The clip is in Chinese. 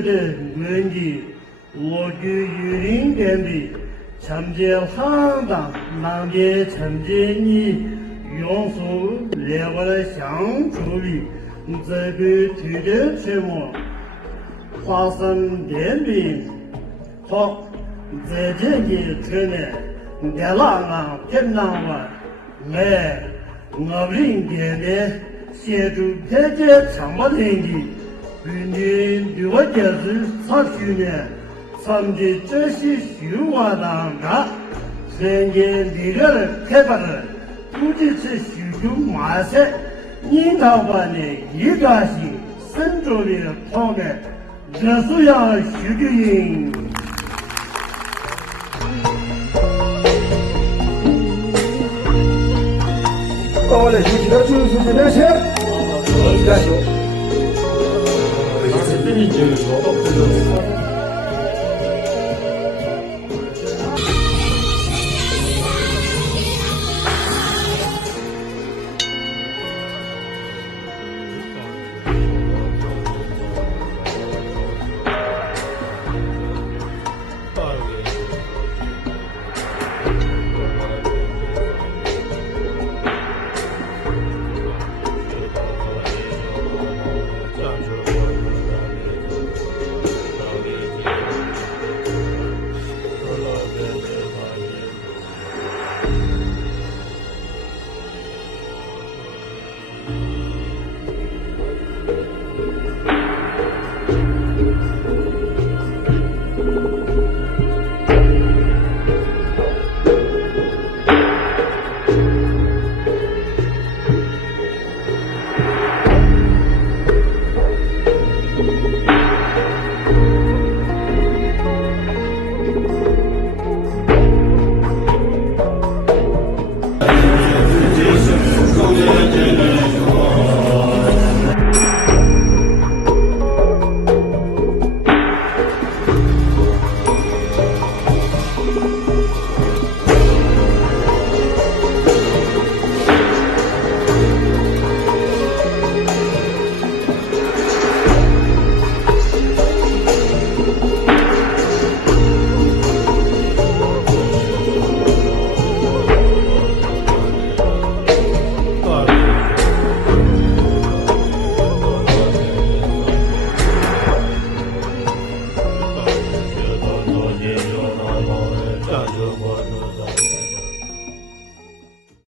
的问题，我就有点感的，参见行当，难的参见你用手来我的相处里，这个推的沉默，发生点病，好，在这个车内，在哪个平常话，我不应该的协助大家长不停的。去年对我解释查询呢，参加这些修话当中，人家这个人开发的，估计是修修马赛，研讨班的一个性深着的讨论，这是要修修人。到我来休息了，就是这两天，干休。这里就说到这个。